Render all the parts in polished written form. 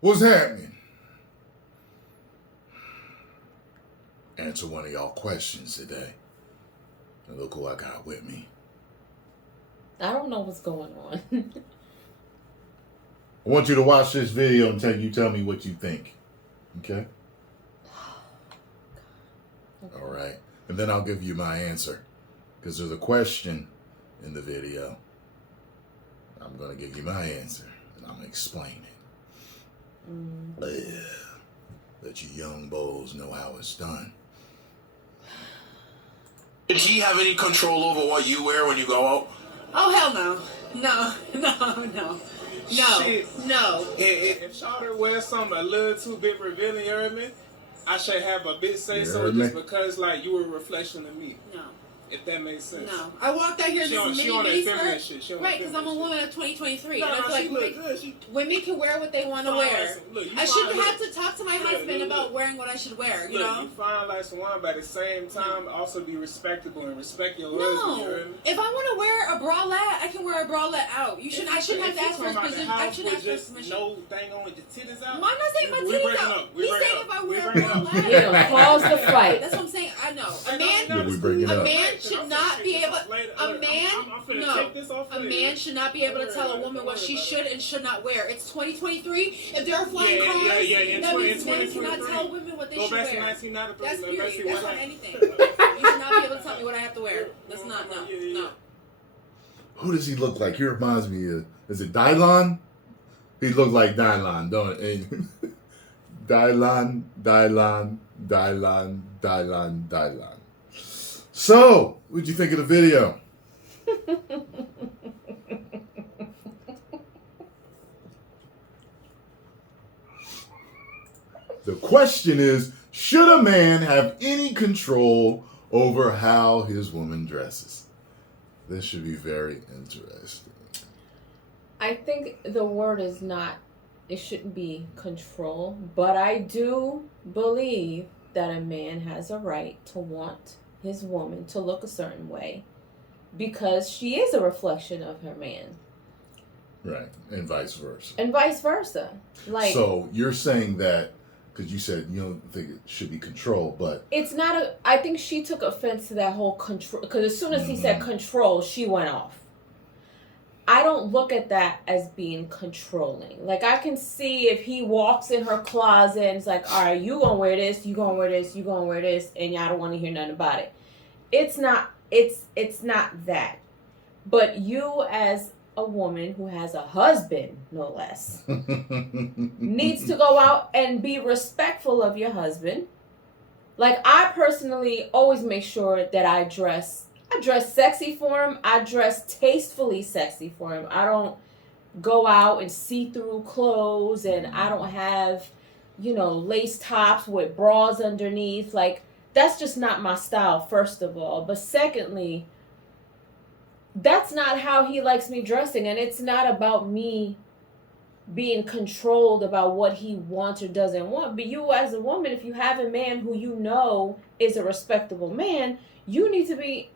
What's happening? Answer one of y'all questions today. And look who I got with me. I don't know what's going on. I want you to watch this video and tell me what you think. Okay? Okay. All right. And then I'll give you my answer. Because there's a question in the video. I'm going to give you my answer. And I'm going to explain it. Let you young bulls know how it's done. Did he have any control over what you wear when you go out? Oh, hell no. No. Shit. No. If Shawty wears something a little too bit revealing, you heard me? I should have a bit say so just because, like, you were a reflection of me. No. If that makes sense. No. I walked out here in this mini skirt. Shit. Right, because I'm a woman of 2023. No, and I feel she look good. women can wear what they want to wear. Look, I shouldn't have to talk to my husband about wearing what I should wear, you know? You fine like someone, but at the same time, also be respectable and respect your husband. You No. heard me? If I want to wear a bralette, I can wear a bralette out. I shouldn't have to ask for his permission. I shouldn't ask for his permission. No thing on with your titties out? I'm not saying my titties out. He's saying if I wear a bralette. Yeah, pause the fight. That's what I'm saying. I know. Yeah, A man should not be able. A man should not be able to tell a woman what she should and should not wear. It's 2023. If there are flying cars, that means men cannot tell women what they should wear. That's period. That's not anything. You should not be able to tell me what I have to wear. That's not no. Who does he look like? He reminds me of, is it Dylon? He looked like Dylon, don't it? Dylon. So, what'd you think of the video? The question is, should a man have any control over how his woman dresses? This should be very interesting. I think the word is not, it shouldn't be control, but I do believe that a man has a right to want his woman to look a certain way because she is a reflection of her man. Right, and vice versa. Like, so you're saying that because you said you don't think it should be control, but it's not I think she took offense to that whole control, because as soon as he said control, she went off. I don't look at that as being controlling. Like, I can see if he walks in her closet and it's like, all right, you gonna wear this, you gonna wear this, you gonna wear this, and y'all don't want to hear nothing about it. It's not that. But you as a woman who has a husband, no less, needs to go out and be respectful of your husband. Like, I personally always make sure that I dress sexy for him. I dress tastefully sexy for him. I don't go out in see-through clothes, and I don't have, lace tops with bras underneath. Like, that's just not my style, first of all. But secondly, that's not how he likes me dressing, and it's not about me being controlled about what he wants or doesn't want. But you as a woman, if you have a man who you know is a respectable man, you need to be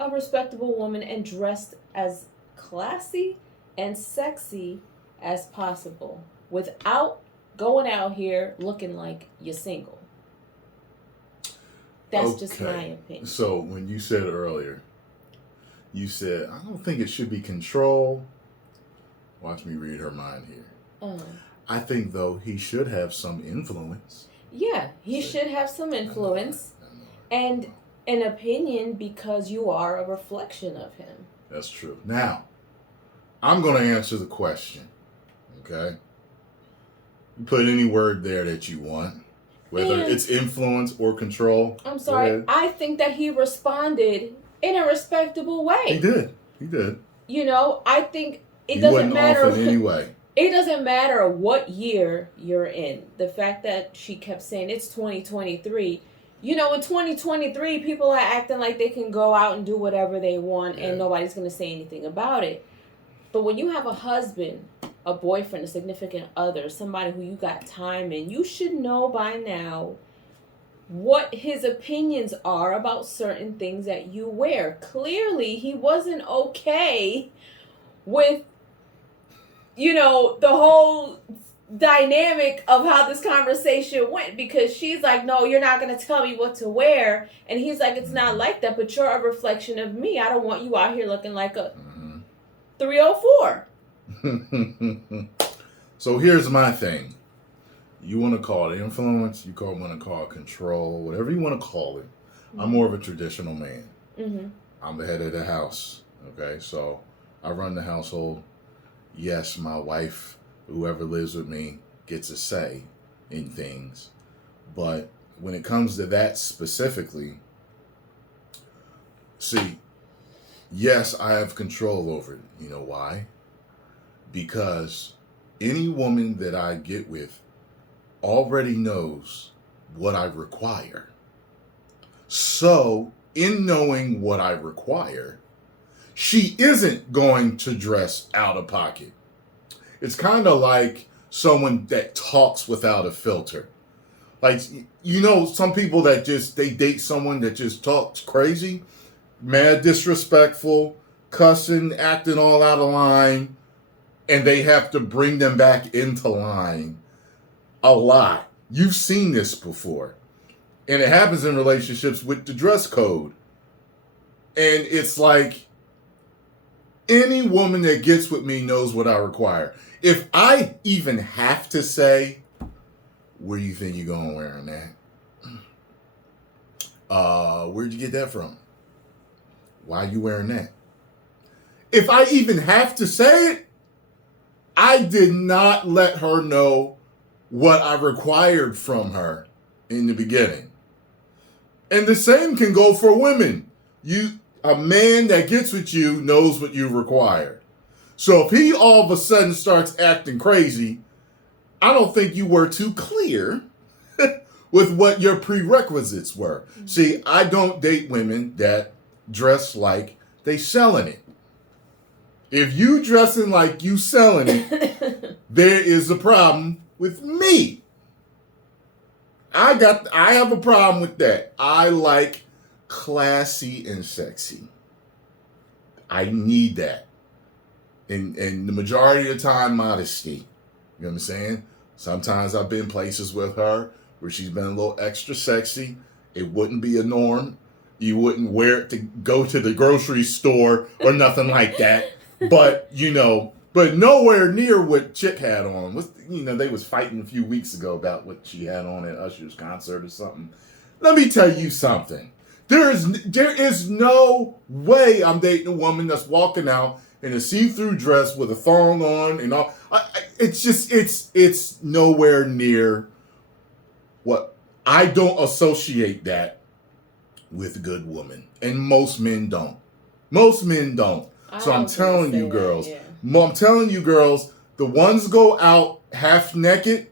a respectable woman and dressed as classy and sexy as possible without going out here looking like you're single. That's just my opinion. So when you said earlier, you said, I don't think it should be control. Watch me read her mind here. I think, though, he should have some influence. Yeah, he should have some influence and an opinion, because you are a reflection of him. That's true. Now, I'm going to answer the question, okay? You put any word there that you want, whether it's influence or control. I'm sorry. I think that he responded in a respectable way. He did. I think it doesn't matter. Off in any way. It doesn't matter what year you're in. The fact that she kept saying it's 2023. In 2023, people are acting like they can go out and do whatever they want and nobody's going to say anything about it. But when you have a husband, a boyfriend, a significant other, somebody who you got time in, you should know by now what his opinions are about certain things that you wear. Clearly, he wasn't okay with, the dynamic of how this conversation went, because she's like, no, you're not going to tell me what to wear. And he's like, it's not like that, but you're a reflection of me. I don't want you out here looking like a 304. So here's my thing. You want to call it influence, you want to call it control, whatever you want to call it. I'm more of a traditional man. I'm the head of the house. Okay, so I run the household. Yes, my wife, whoever lives with me, gets a say in things. But when it comes to that specifically, see, yes, I have control over it. You know why? Because any woman that I get with already knows what I require. So, in knowing what I require, she isn't going to dress out of pocket. It's kind of like someone that talks without a filter. Like, you know, some people that they date someone that just talks crazy, mad disrespectful, cussing, acting all out of line, and they have to bring them back into line a lot. You've seen this before. And it happens in relationships with the dress code. And it's like, any woman that gets with me knows what I require. If I even have to say, where do you think you're going wearing that? Where'd you get that from? Why are you wearing that? If I even have to say it, I did not let her know what I required from her in the beginning. And the same can go for women. A man that gets with you knows what you require. So if he all of a sudden starts acting crazy, I don't think you were too clear with what your prerequisites were. See, I don't date women that dress like they selling it. If you dressing like you selling it, there is a problem with me. I have a problem with that. I like classy and sexy. I need that. And the majority of the time, modesty. You know what I'm saying? Sometimes I've been places with her where she's been a little extra sexy. It wouldn't be a norm. You wouldn't wear it to go to the grocery store or nothing like that. But, but nowhere near what Chick had on. They was fighting a few weeks ago about what she had on at Usher's concert or something. Let me tell you something. There is no way I'm dating a woman that's walking out in a see-through dress with a thong on and all. It's nowhere near what. I don't associate that with a good woman. And most men don't. So I'm telling you girls, the ones go out half naked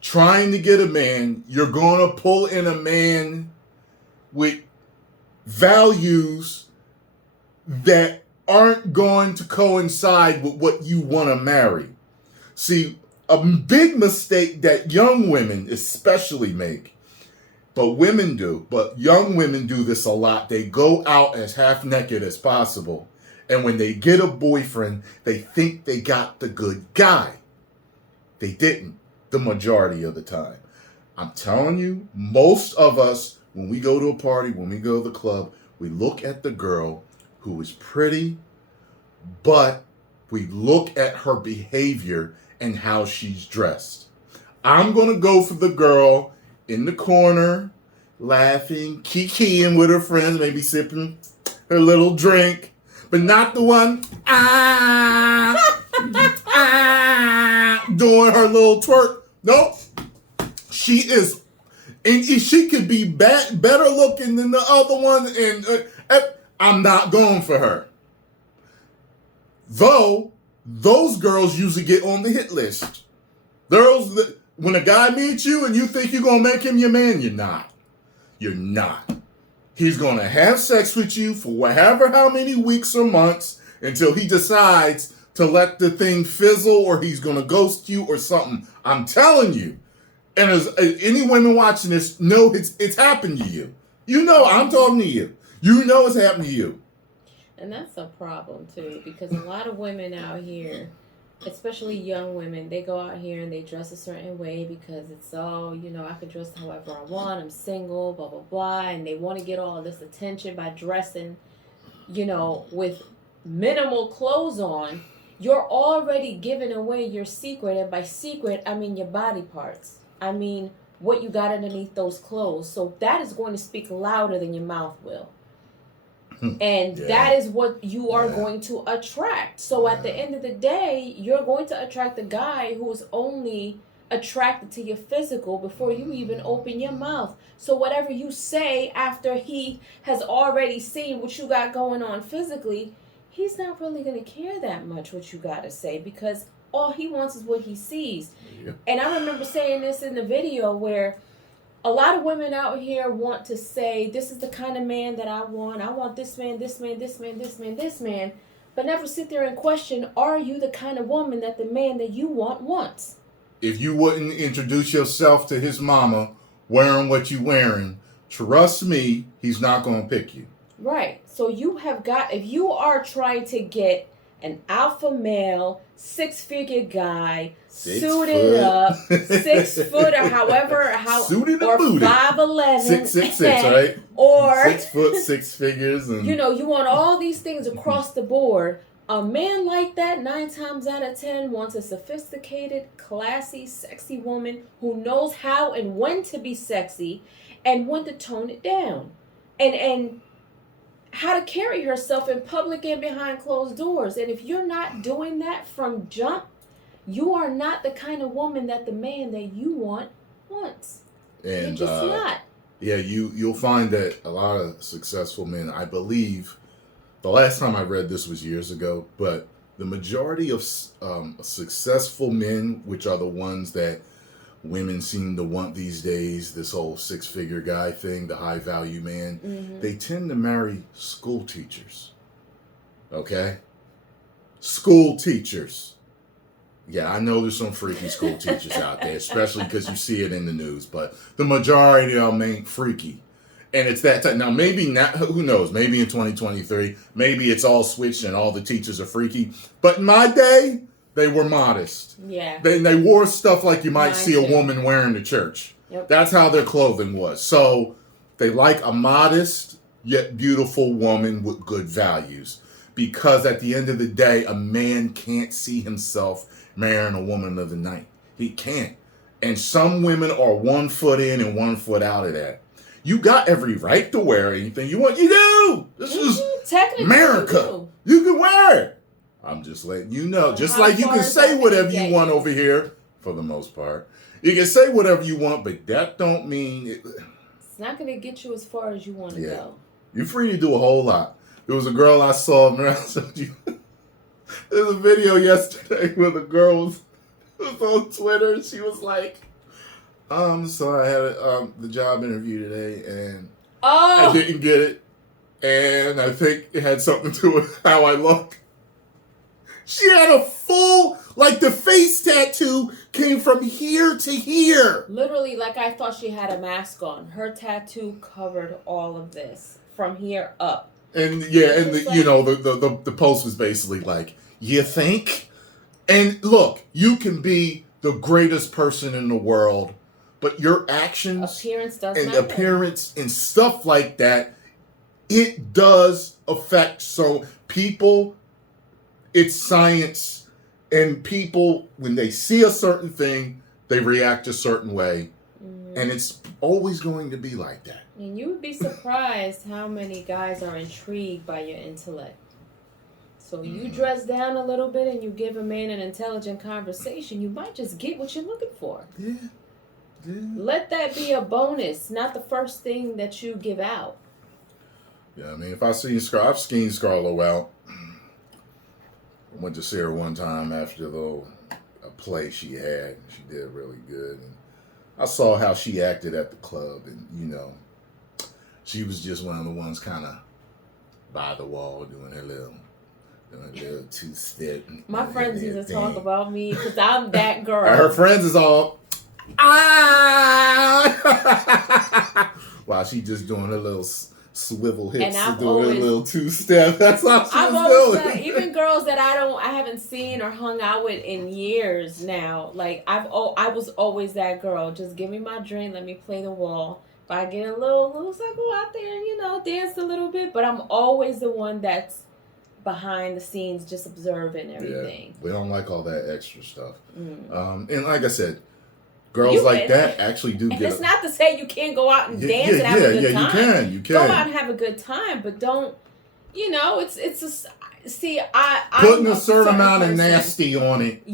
trying to get a man, you're going to pull in a man with values that aren't going to coincide with what you want to marry. See, a big mistake that young women especially make, but young women do this a lot. They go out as half naked as possible. And when they get a boyfriend, they think they got the good guy. They didn't the majority of the time. I'm telling you, most of us, when we go to a party, when we go to the club, we look at the girl who is pretty, but we look at her behavior and how she's dressed. I'm going to go for the girl in the corner, laughing, kikiing with her friends, maybe sipping her little drink, but not the one, doing her little twerk. Nope. She is, and she could be better looking than the other one, and I'm not going for her. Though, those girls usually get on the hit list. When a guy meets you and you think you're going to make him your man, you're not. You're not. He's going to have sex with you for how many weeks or months until he decides to let the thing fizzle, or he's going to ghost you or something. I'm telling you. And as any women watching this know, it's happened to you. I'm talking to you. It's happened to you. And that's a problem too, because a lot of women out here especially young women, they go out here and they dress a certain way because it's all, I can dress however I want, I'm single, blah, blah, blah. And they want to get all this attention by dressing, with minimal clothes on. You're already giving away your secret. And by secret, I mean your body parts. I mean what you got underneath those clothes. So that is going to speak louder than your mouth will. And that is what you are going to attract. So at the end of the day, you're going to attract the guy who is only attracted to your physical before you even open your mouth. So whatever you say after he has already seen what you got going on physically, he's not really going to care that much what you got to say, because all he wants is what he sees. Yeah. And I remember saying this in the video where a lot of women out here want to say, this is the kind of man that I want. I want this man, this man, this man, this man, this man. But never sit there and question, are you the kind of woman that the man that you want wants? If you wouldn't introduce yourself to his mama wearing what you wearing, trust me, he's not going to pick you. Right. So if you are trying to get an alpha male, 6-figure guy, suited up, 6 foot or however, suited or booty. 5'11", 6'6", right? Or 6 foot, 6 figures, and you want all these things across the board. A man like that, 9 times out of 10, wants a sophisticated, classy, sexy woman who knows how and when to be sexy and when to tone it down, and how to carry herself in public and behind closed doors. And if you're not doing that from jump, you are not the kind of woman that the man that you want wants. And you're just not. Yeah, you'll find that a lot of successful men, I believe, the last time I read this was years ago, but the majority of successful men, which are the ones that women seem to want these days, this whole 6-figure guy thing, the high value man, they tend to marry school teachers. Okay? School teachers. Yeah, I know there's some freaky school teachers out there, especially because you see it in the news, but the majority of them ain't freaky. And it's that time. Now, maybe not, who knows, maybe in 2023, maybe it's all switched and all the teachers are freaky. But in my day, they were modest. Yeah. They wore stuff like you might see a woman wearing to church. Yep. That's how their clothing was. So they like a modest yet beautiful woman with good values. Because at the end of the day, a man can't see himself marrying a woman of the night. He can't. And some women are 1 foot in and 1 foot out of that. You got every right to wear anything you want. You do. This is America. You can wear it. I'm just letting you know. Just like you can say whatever you want over here, for the most part. You can say whatever you want, but that don't mean it's not going to get you as far as you want to go. You're free to do a whole lot. There was a girl I saw. There's a video yesterday where the girl was on Twitter and she was like, so I had the job interview today and I didn't get it. And I think it had something to do with how I look. She had a full, like the face tattoo came from here to here. Literally, like I thought she had a mask on. Her tattoo covered all of this from here up. And the post was basically like, you think? And look, you can be the greatest person in the world, but your actions appearance and stuff like that, it does affect. So people, it's science, and people, when they see a certain thing, they react a certain way. And it's always going to be like that. And you would be surprised how many guys are intrigued by your intellect. So you dress down a little bit and you give a man an intelligent conversation, you might just get what you're looking for. Yeah. Let that be a bonus, not the first thing that you give out. Yeah, I mean, if I've seen Scarlett out. I went to see her one time after a play she had. She did really good. And I saw how she acted at the club, and she was just one of the ones kind of by the wall doing her little two-step. My friends used to talk about me because I'm that girl. Her friends is all while she just doing her little swivel hips and doing a little two-step. That's all she was doing. Even girls that I haven't seen or hung out with in years now. Like I was always that girl. Just give me my drink, let me play the wall. If I get a little circle out there and dance a little bit, but I'm always the one that's behind the scenes, just observing everything. Yeah, we don't like all that extra stuff. And like I said, girls like that actually do get. It's not to say you can't go out and dance and have a good time. You can. Go out and have a good time, but don't. It's a. See, putting a certain amount of nasty on it,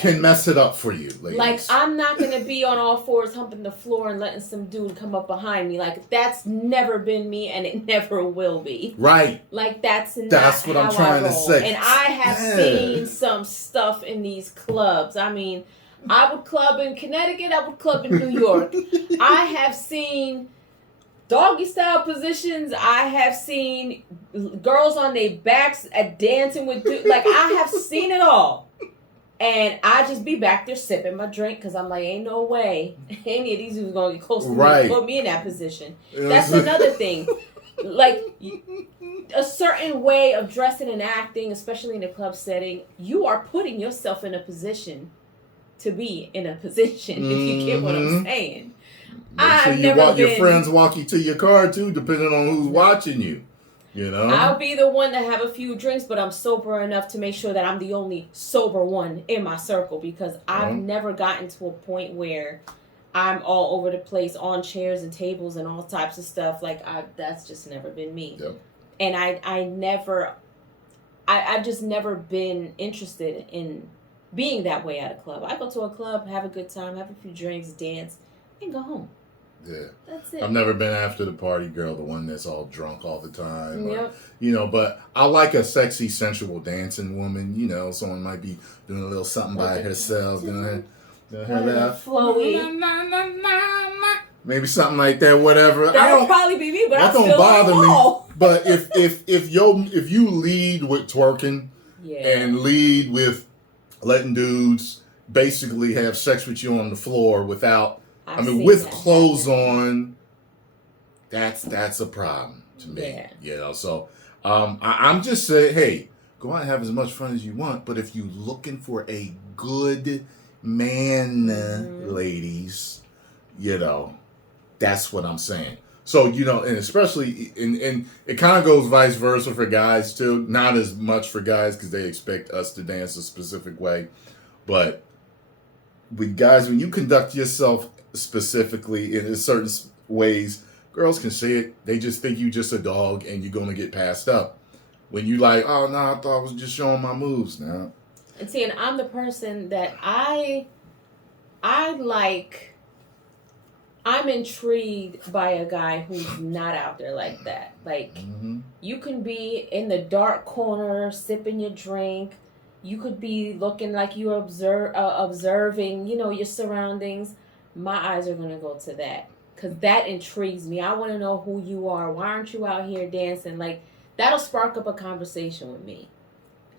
can mess it up for you, ladies. Like I'm not gonna be on all fours humping the floor and letting some dude come up behind me. Like that's never been me, and it never will be. Right. Like that's what I'm trying to say. And I have seen some stuff in these clubs. I mean, I would club in Connecticut. I would club in New York. I have seen doggy style positions. I have seen girls on their backs at dancing with dudes. Like I have seen it all, and I just be back there sipping my drink because I'm like, ain't no way any of these dudes gonna get close to me and put me in that position. That's another thing. Like a certain way of dressing and acting, especially in a club setting, you are putting yourself in a position to be in a position. If you get what I'm saying. Your friends walk you to your car too, depending on who's watching you. I'll be the one to have a few drinks, but I'm sober enough to make sure that I'm the only sober one in my circle because I've never gotten to a point where I'm all over the place on chairs and tables and all types of stuff. Like that's just never been me. Yep. And I've just never been interested in being that way at a club. I go to a club, have a good time, have a few drinks, dance, and go home. Yeah. That's it. I've never been after the party girl, the one that's all drunk all the time. Yep. Or, but I like a sexy, sensual dancing woman. Someone might be doing a little something by herself, doing her flowy. Maybe something like that, whatever. That'll probably be me, but that don't bother me. But if you lead with twerking and lead with letting dudes basically have sex with you on the floor without with clothes on, that's a problem to me. Yeah. So I'm just saying, hey, go out and have as much fun as you want, but if you're looking for a good man, ladies, that's what I'm saying. So, and especially, and it kind of goes vice versa for guys too. Not as much for guys because they expect us to dance a specific way. But with guys, when you conduct yourself specifically in certain ways, girls can say it. They just think you just a dog and you're going to get passed up. When you like, oh, no, I thought I was just showing my moves now. And see, and I'm the person that I'm intrigued by a guy who's not out there like that. Like, you can be in the dark corner, sipping your drink. You could be looking like you're observing, your surroundings. My eyes are going to go to that because that intrigues me. I want to know who you are. Why aren't you out here dancing? Like, that'll spark up a conversation with me.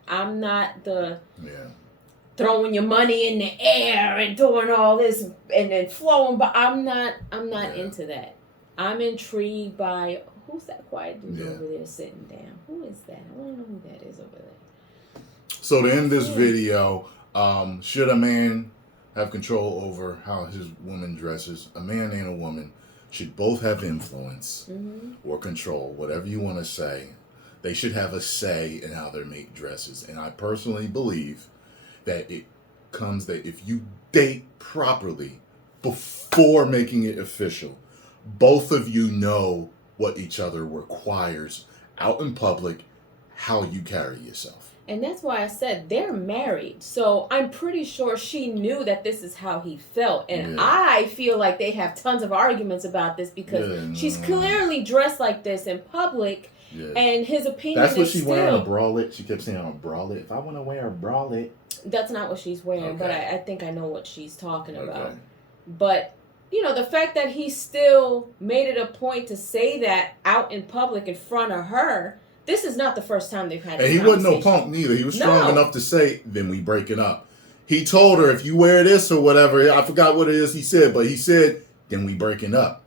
I'm not the throwing your money in the air and doing all this and then flowing, but I'm not into that. I'm intrigued by, who's that quiet dude over there sitting down? Who is that? I want to know who that is over there. So to end this video, should a man have control over how his woman dresses? A man and a woman should both have influence or control, whatever you want to say. They should have a say in how their mate dresses. And I personally believe that it comes that if you date properly before making it official, both of you know what each other requires out in public, how you carry yourself. And that's why I said they're married. So I'm pretty sure she knew that this is how he felt. And I feel like they have tons of arguments about this because she's clearly dressed like this in public. Yeah. And his opinion That's what she's wearing, a bralette. She kept saying a bralette. If I want to wear a bralette. That's not what she's wearing, but I think I know what she's talking about. But, the fact that he still made it a point to say that out in public in front of her, this is not the first time they've had this And he wasn't no punk neither. He was strong enough to say, then we break it up. He told her, if you wear this or whatever, I forgot what it is he said, but he said, then we breaking up.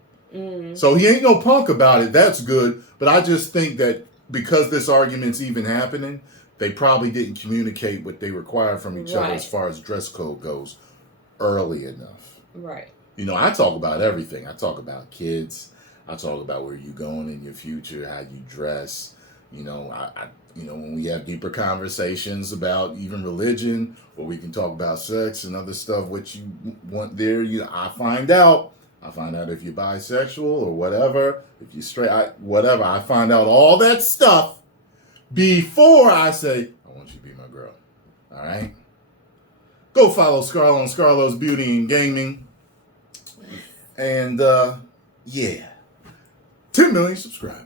So he ain't no punk about it. That's good. But I just think that because this argument's even happening, they probably didn't communicate what they require from each other as far as dress code goes early enough. Right. You know, I talk about everything. I talk about kids. I talk about where you're going in your future, how you dress. You know, when we have deeper conversations about even religion, or we can talk about sex and other stuff, what you want there, I find out if you're bisexual or whatever, if you're straight, whatever. I find out all that stuff before I say, I want you to be my girl. All right? Go follow Scarlo on Scarlo's Beauty and Gaming. And, 10 million subscribers.